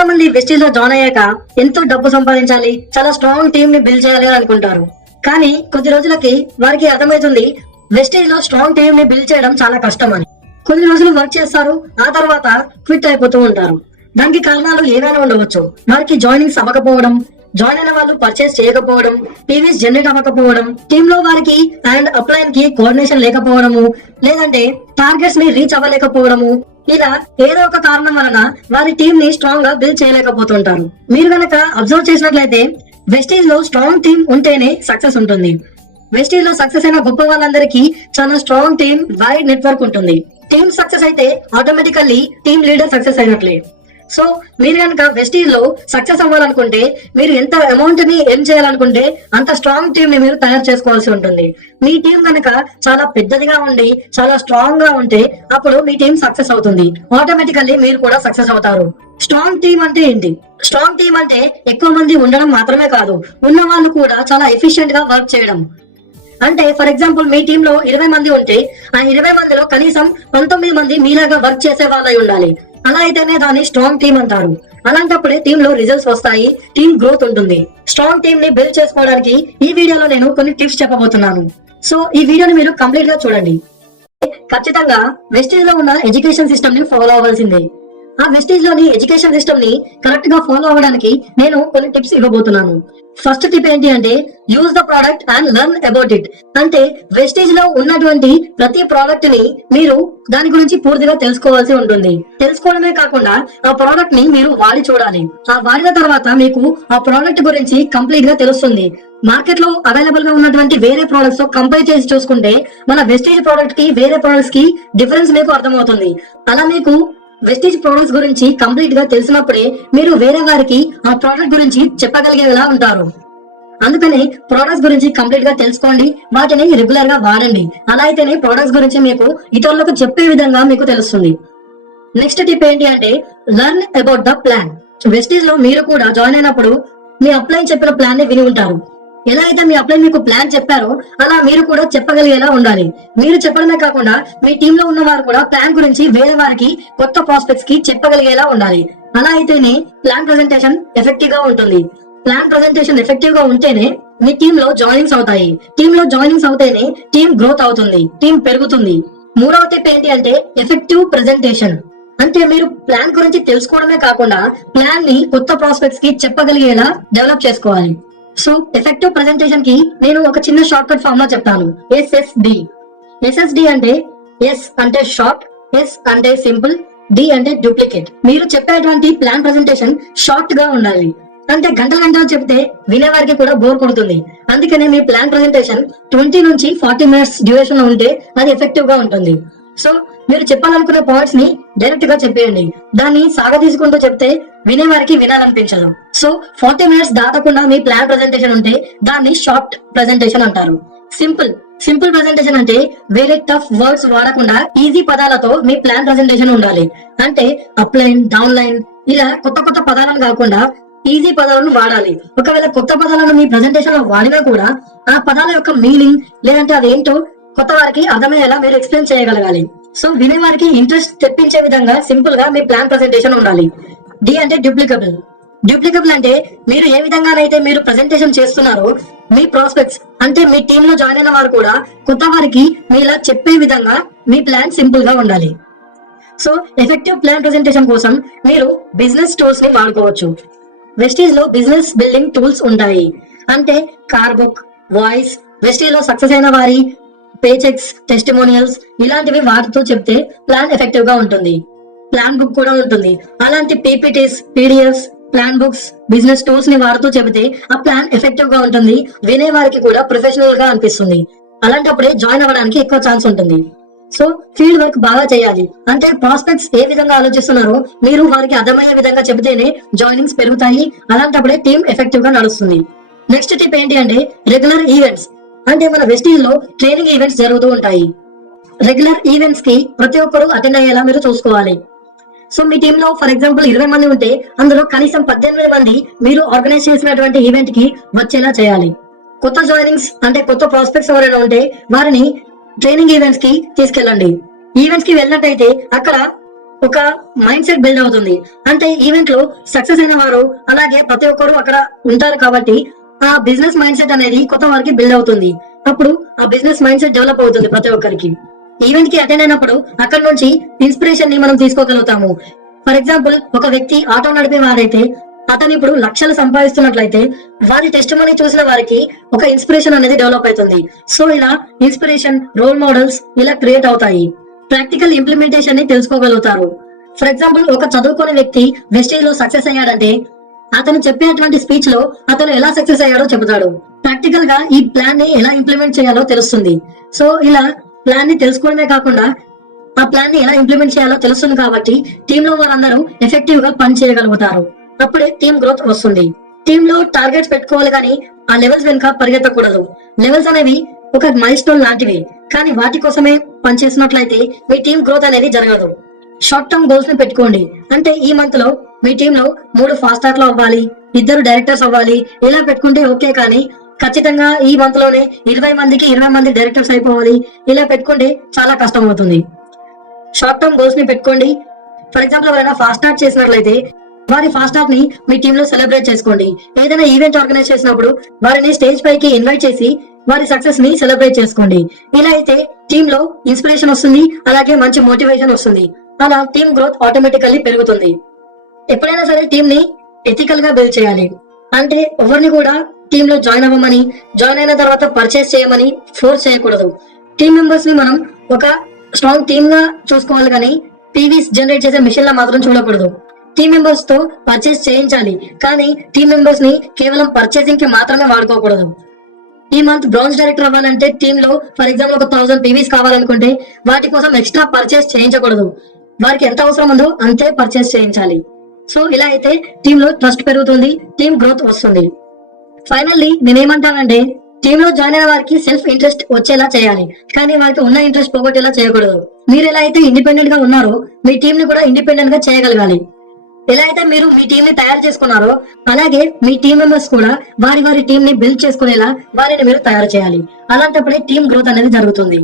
చాలా మంది వెస్టీజ్ లో జాయిన్ అయ్యాక ఎంతో డబ్బు సంపాదించాలి, చాలా స్ట్రాంగ్ టీమ్ ని బిల్డ్ చేయాలి అని అనుకుంటారు. కానీ కొద్ది రోజులకి వారికి అర్థమవుతుంది వెస్టీజ్ లో స్ట్రాంగ్ టీమ్ ని బిల్డ్ చేయడం చాలా కష్టం అని. కొన్ని రోజులు వర్క్ చేస్తారు, ఆ తర్వాత క్విట్ అయిపోతూ ఉంటారు. దానికి కారణాలు ఏవైనా ఉండవచ్చు. వారికి జాయినింగ్స్ అవ్వకపోవడం, జాయిన్ అయిన వాళ్ళు పర్చేస్ చేయకపోవడం, టీవీస్ జనరేట్ అవ్వకపోవడం, టీమ్ లో వారికి అండ్ అప్లైన్ కి కోఆర్డినేషన్ లేకపోవడము, లేదంటే టార్గెట్స్ ని రీచ్ అవ్వలేకపోవడము, ఇలా ఏదో ఒక కారణం వలన వారి టీమ్ ని స్ట్రాంగ్ గా బిల్డ్ చేయలేకపోతుంటారు. మీరు గనక అబ్జర్వ్ చేసినట్లయితే వెస్టీజ్ లో స్ట్రాంగ్ టీమ్ ఉంటేనే సక్సెస్ ఉంటుంది. వెస్టీజ్ లో సక్సెస్ అయిన గొప్ప వాళ్ళందరికీ చాలా స్ట్రాంగ్ టీమ్, వైడ్ నెట్వర్క్ ఉంటుంది. టీమ్ సక్సెస్ అయితే ఆటోమేటికల్లీ టీమ్ లీడర్ సక్సెస్ అయినట్లే. సో మీరు కనుక వెస్టీజ్ లో సక్సెస్ అవ్వాలనుకుంటే, మీరు ఎంత అమౌంట్ ని ఎర్న్ చేయాలనుకుంటే అంత స్ట్రాంగ్ టీమ్ ని మీరు తయారు చేసుకోవాల్సి ఉంటుంది. మీ టీం కనుక చాలా పెద్దదిగా ఉండి చాలా స్ట్రాంగ్ గా ఉంటే అప్పుడు మీ టీం సక్సెస్ అవుతుంది. ఆటోమేటికల్లీ మీరు కూడా సక్సెస్ అవుతారు. స్ట్రాంగ్ టీమ్ అంటే ఏంటి? స్ట్రాంగ్ టీమ్ అంటే ఎక్కువ మంది ఉండడం మాత్రమే కాదు, ఉన్న వాళ్ళు కూడా చాలా ఎఫిషియెంట్ గా వర్క్ చేయడం. అంటే ఫర్ ఎగ్జాంపుల్ మీ టీమ్ లో 20 మంది ఉంటే ఆ 20 మందిలో కనీసం 19 మంది మీలాగా వర్క్ చేసే వాళ్ళై ఉండాలి. అలా అయితేనే దాన్ని స్ట్రాంగ్ టీమ్ అంటారు. అలాంటప్పుడే టీమ్ లో రిజల్ట్స్ వస్తాయి, టీమ్ గ్రోత్ ఉంటుంది. స్ట్రాంగ్ టీమ్ ని బిల్డ్ చేసుకోవడానికి ఈ వీడియోలో నేను కొన్ని టిప్స్ చెప్పబోతున్నాను. సో ఈ వీడియోని మీరు కంప్లీట్ గా చూడండి. ఖచ్చితంగా వెస్టీజ్ లో ఉన్న ఎడ్యుకేషన్ సిస్టమ్ ని ఫాలో అవ్వాల్సిందే. ఆ వెస్టీజ్ లోని ఎడ్యుకేషన్ సిస్టమ్ ని కరెక్ట్ గా ఫాలో అవ్వడానికి నేను కొన్ని టిప్స్ ఇవ్వబోతున్నాను. ఫస్ట్ టిప్ ఏంటి అంటే use the product and learn about it. అంటే వెస్టీజ్ లో ఉన్నటువంటి ప్రతి ప్రోడక్ట్ ని మీరు దాని గురించి పూర్తిగా తెలుసుకోవాల్సి ఉంటుంది. తెలుసుకోవడమే కాకుండా ఆ ప్రోడక్ట్ ని మీరు వాడి చూడాలి. ఆ వాడిన తర్వాత మీకు ఆ ప్రోడక్ట్ గురించి కంప్లీట్ గా తెలుస్తుంది. మార్కెట్ లో అవైలబుల్ గా ఉన్నటువంటి వేరే ప్రొడక్ట్స్ తో కంపేర్ చేసి చూసుకుంటే మన వెస్టీజ్ ప్రోడక్ట్ కి వేరే ప్రొడక్ట్స్ కి డిఫరెన్స్ మీకు అర్థమవుతుంది. అలా మీకు వెస్టీజ్ ప్రొడక్ట్స్ గురించి కంప్లీట్ గా తెలిసినప్పుడే మీరు వేరే వారికి ఆ ప్రోడక్ట్ గురించి చెప్పగలిగేలా ఉంటారు. అందుకని ప్రొడక్ట్స్ గురించి కంప్లీట్ గా తెలుసుకోండి, వాటిని రెగ్యులర్ గా వాడండి. అలా అయితేనే ప్రొడక్ట్స్ గురించి మీకు ఇతరులకు చెప్పే విధంగా మీకు తెలుస్తుంది. నెక్స్ట్ టిప్ ఏంటి అంటే learn about the plan. Vestige లో మీరు కూడా జాయిన్ అయినప్పుడు మీ అప్లైన్ చెప్పిన ప్లాన్ ని విని ఉంటారు. ఎలా అయితే మీ అప్లైన్ మీకు ప్లాన్ చెప్పారో అలా మీరు కూడా చెప్పగలిగేలా ఉండాలి. మీరు చెప్పడమే కాకుండా మీ టీమ్ లో ఉన్న వారు కూడా ప్లాన్ గురించి వేరే వారికి, కొత్త ప్రాస్పెక్ట్స్ కి చెప్పగలిగేలా ఉండాలి. అలా అయితేనే ప్లాన్ ప్రెజెంటేషన్ ఎఫెక్టివ్ గా ఉంటుంది. ప్లాన్ ప్రెజెంటేషన్ ఎఫెక్టివ్ గా ఉంటేనే మీ టీమ్ లో జాయినింగ్స్ అవుతాయి. టీమ్ లో జాయినింగ్స్ అవుతేనే టీమ్ గ్రోత్ అవుతుంది, టీమ్ పెరుగుతుంది. మూడవ టిప్ ఏంటి అంటే ఎఫెక్టివ్ ప్రెజెంటేషన్. అంటే మీరు ప్లాన్ గురించి తెలుసుకోవడమే కాకుండా ప్లాన్ ని కొత్త ప్రాస్పెక్ట్స్ కి చెప్పగలిగేలా డెవలప్ చేసుకోవాలి. సో ఎఫెక్టివ్ ప్రెజెంటేషన్ కి నేను ఒక చిన్న షార్ట్ కట్ ఫార్ములా చెప్తాను. SSD. SSD అంటే ఎస్ అంటే షార్ట్, ఎస్ అంటే సింపుల్, డి అంటే డూప్లికేట్. మీరు చెప్పేటువంటి ప్లాన్ ప్రెజెంటేషన్ షార్ట్ గా ఉండాలి. అంటే గంటలు గంటలు చెప్తే వినేవారికి కూడా బోర్ కొడుతుంది. అందుకనే మీ ప్లాన్ ప్రెజెంటేషన్ 20 నుంచి 40 మినిట్స్ డ్యూరేషన్ లో ఉంటే అది ఎఫెక్టివ్ గా ఉంటుంది. సో మీరు చెప్పాలనుకునే పాయింట్స్ ని డైరెక్ట్ గా చెప్పేయండి. దాన్ని సాగదీసుకుంటూ చెప్తే వినేవారికి వినాలనిపించదు. సో 40 మినిట్స్ దాటకుండా మీ ప్లాన్ ప్రెజెంటేషన్ ఉంటే దాన్ని షార్ట్ ప్రెజెంటేషన్ అంటారు. సింపుల్ ప్రెజెంటేషన్ అంటే వేరే టఫ్ వర్డ్స్ వాడకుండా ఈజీ పదాలతో మీ ప్లాన్ ప్రెజెంటేషన్ ఉండాలి. అంటే అప్లైన్, డౌన్ లైన్ ఇలా కొత్త పదాలను కాకుండా ఈజీ పదాలను వాడాలి. ఒకవేళ కొత్త పదాలను మీ ప్రెజెంటేషన్ లో వాడినా కూడా ఆ పదాల యొక్క మీనింగ్ లేదంటే అదేంటో కొత్త వారికి అర్థమయ్యేలా మీరు ఎక్స్ప్లెయిన్ చేయగలగాలి. సో వినేవారికి ఇంట్రెస్ట్ తెప్పించే విధంగా సింపుల్ గా మీ ప్లాన్ ప్రెజెంటేషన్ ఉండాలి. డి అంటే డూప్లికబుల్. డూప్లికబుల్ అంటే మీరు ఏ విధంగానైతే మీరు ప్రెజెంటేషన్ చేస్తున్నారో మీ ప్రాస్పెక్ట్స్ అంటే మీ టీమ్ లో జాయిన్ అయిన వారు కూడా కొత్త వారికి మీలా చెప్పే విధంగా మీ ప్లాన్ సింపుల్ గా ఉండాలి. సో ఎఫెక్టివ్ ప్లాన్ ప్రెజెంటేషన్ కోసం మీరు బిజినెస్ టూల్స్ ని వాడుకోవచ్చు. వెస్టీజ్ లో బిజినెస్ బిల్డింగ్ టూల్స్ ఉంటాయి. అంటే కార్ బుక్, వాయిస్, వెస్టీజ్ లో సక్సెస్ అయిన వారి పేచెక్స్, టెస్టిమోనియల్స్ ఇలాంటివి వాటితో చెప్తే ప్లాన్ ఎఫెక్టివ్ గా ఉంటుంది. ప్లాన్ బుక్ కూడా ఉంటుంది. అలాంటి PPTs, PDFs, plan books, business tools ని వాడుతూ చెబితే ఆ ప్లాన్ ఎఫెక్టివ్ గా ఉంటుంది. వినే వారికి కూడా ప్రొఫెషనల్ గా అనిపిస్తుంది. అలాంటప్పుడే జాయిన్ అవ్వడానికి ఎక్కువ ఛాన్స్ ఉంటుంది. సో ఫీల్డ్ వర్క్ బాగా చేయాలి. అంటే ప్రాస్పెక్ట్స్ ఏ విధంగా ఆలోచిస్తున్నారో మీరు వారికి అర్థమయ్యే విధంగా చెబితేనే జాయినింగ్స్ పెరుగుతాయి. అలాంటప్పుడే టీమ్ ఎఫెక్టివ్ గా నడుస్తుంది. నెక్స్ట్ టిప్ ఏంటి అంటే రెగ్యులర్ ఈవెంట్స్. అంటే మన వెస్టీజ్ లో ట్రైనింగ్ ఈవెంట్స్ జరుగుతూ ఉంటాయి. రెగ్యులర్ ఈవెంట్స్ కి ప్రతి ఒక్కరు అటెండ్ అయ్యేలా మీరు చూసుకోవాలి. సో మీ టీమ్ లో ఫర్ ఎగ్జాంపుల్ 20 మంది ఉంటే అందులో కనీసం 18 మంది మీరు ఆర్గనైజ్ చేసినటువంటి ఈవెంట్ కి వచ్చేలా చేయాలి. కొత్త జాయినింగ్స్ అంటే కొత్త ప్రాస్పెక్ట్స్ ఎవరైనా ఉంటే వారిని ట్రైనింగ్ ఈవెంట్స్ కి తీసుకెళ్ళండి. ఈవెంట్స్ కి వెళ్ళినట్టయితే అక్కడ ఒక మైండ్ సెట్ బిల్డ్ అవుతుంది. అంటే ఈవెంట్ లో సక్సెస్ అయిన వారు అలాగే ప్రతి ఒక్కరు అక్కడ ఉంటారు కాబట్టి ఆ బిజినెస్ మైండ్ సెట్ అనేది కొత్త వారికి బిల్డ్ అవుతుంది. అప్పుడు ఆ బిజినెస్ మైండ్ సెట్ డెవలప్ అవుతుంది ప్రతి ఒక్కరికి. ఈవెంట్ కి అటెండ్ అయినప్పుడు అక్కడ నుంచి ఇన్స్పిరేషన్ ని మనం తీసుకోగలుగుతాము. ఫర్ ఎగ్జాంపుల్, ఒక వ్యక్తి ఆటో నడిపే వారైతే అతను ఇప్పుడు లక్షలు సంపాదిస్తున్నట్లయితే వారి టెస్ట్ మనీ చూసిన వారికి ఒక ఇన్స్పిరేషన్ అనేది డెవలప్ అవుతుంది. సో ఇలా ఇన్స్పిరేషన్, రోల్ మోడల్స్ ఇలా క్రియేట్ అవుతాయి. ప్రాక్టికల్ ఇంప్లిమెంటేషన్ ని తెలుసుకోగలుగుతారు. ఫర్ ఎగ్జాంపుల్, ఒక చదువుకోని వ్యక్తి వెస్టేజ్ లో సక్సెస్ అయ్యాడంటే అతను చెప్పేటువంటి స్పీచ్ లో అతను ఎలా సక్సెస్ అయ్యాడో చెబుతాడు. ప్రాక్టికల్ గా ఈ ప్లాన్ ని ఎలా ఇంప్లిమెంట్ చేయాలో తెలుస్తుంది. సో ఇలా ప్లాన్ ని తెలుసుకోవడమే కాకుండా ఆ ప్లాన్ ని ఎలా ఇంప్లిమెంట్ చేయాలో తెలుస్తుంది కాబట్టి టీమ్ లో వారందరూ ఎఫెక్టివ్ గా పని చేయగలుగుతారు. అప్పుడే టీమ్ గ్రోత్ వస్తుంది. టీమ్ లో టార్గెట్స్ పెట్టుకోవాలి కానీ ఆ లెవెల్స్ వెనుక పరిగెత్తకూడదు. లెవెల్స్ అనేవి ఒక మైల్ స్టోన్ లాంటివి, కానీ వాటి కోసమే పనిచేసినట్లయితే మీ టీమ్ గ్రోత్ అనేది జరగదు. షార్ట్ టర్మ్ గోల్స్ ని పెట్టుకోండి. అంటే ఈ మంత్ లో మీ టీమ్ లో 3 ఫాస్ట్ ట్రాక్ లో అవ్వాలి, 2 డైరెక్టర్స్ అవ్వాలి, ఇలా పెట్టుకుంటే ఓకే. కానీ ఖచ్చితంగా ఈ మంత్ లోనే 20 మందికి 20 మంది డైరెక్టర్స్ అయిపోవాలి, ఇలా పెట్టుకుంటే చాలా కష్టం అవుతుంది. షార్ట్ టర్మ్ గోల్స్ ని పెట్టుకోండి. ఫర్ ఎగ్జాంపుల్, ఎవరైనా ఫాస్ట్ ట్రాక్ చేసినట్లయితే వారి ఫాస్ట్ ట్రాక్ ని మీ టీమ్ లో సెలబ్రేట్ చేసుకోండి. ఏదైనా ఈవెంట్ ఆర్గనైజ్ చేసినప్పుడు వారిని స్టేజ్ పైకి ఇన్వైట్ చేసి వారి సక్సెస్ ని సెలబ్రేట్ చేసుకోండి. ఇలా అయితే టీమ్ లో ఇన్స్పిరేషన్ వస్తుంది, అలాగే మంచి మోటివేషన్ వస్తుంది. అలా టీమ్ గ్రోత్ ఆటోమేటికల్లీ పెరుగుతుంది. ఎప్పుడైనా సరే టీమ్ ని ఎథికల్ గా బిల్డ్ చేయాలి. అంటే ఎవరిని కూడా టీమ్ లో జాయిన్ అవ్వమని, జాయిన్ అయిన తర్వాత పర్చేస్ చేయమని ఫోర్స్ చేయకూడదు. టీమ్ మెంబర్స్ ని మనం ఒక స్ట్రాంగ్ టీమ్ గా చూసుకోవాలి కానీ పీవీస్ జనరేట్ చేసే మిషన్ లా మాత్రం చూడకూడదు. టీమ్ మెంబర్స్ తో పర్చేస్ చేయించాలి, కానీ టీమ్ మెంబర్స్ ని కేవలం పర్చేసింగ్ కి మాత్రమే వాడుకోకూడదు. ఈ మంత్ బ్రాంజ్ డైరెక్టర్ అవ్వాలంటే టీమ్ లో ఫర్ ఎగ్జాంపుల్ ఒక 1000 పీవీస్ కావాలనుకుంటే వాటి కోసం ఎక్స్ట్రా పర్చేస్ చేయించకూడదు. వారికి ఎంత అవసరం ఉందో అంతే పర్చేస్ చేయించాలి. సో ఇలా అయితే టీమ్ లో ట్రస్ట్ పెరుగుతుంది, టీమ్ గ్రోత్ వస్తుంది. ఫైనల్లీ నేనేమంటానంటే టీమ్ లో జాయిన్ అయిన వారికి సెల్ఫ్ ఇంట్రెస్ట్ వచ్చేలా చేయాలి, కానీ వారికి ఉన్న ఇంట్రెస్ట్ పోగొట్టేలా చేయకూడదు. మీరు ఎలా అయితే ఇండిపెండెంట్ గా ఉన్నారో మీ టీమ్ ని కూడా ఇండిపెండెంట్ గా చేయగలగాలి. ఎలా అయితే మీరు మీ టీం ని తయారు చేసుకున్నారో అలాగే మీ టీం మెంబర్స్ కూడా వారి వారి టీం ని బిల్డ్ చేసుకునేలా వారిని మీరు తయారు చేయాలి. అలాంటప్పుడే టీం గ్రోత్ అనేది జరుగుతుంది.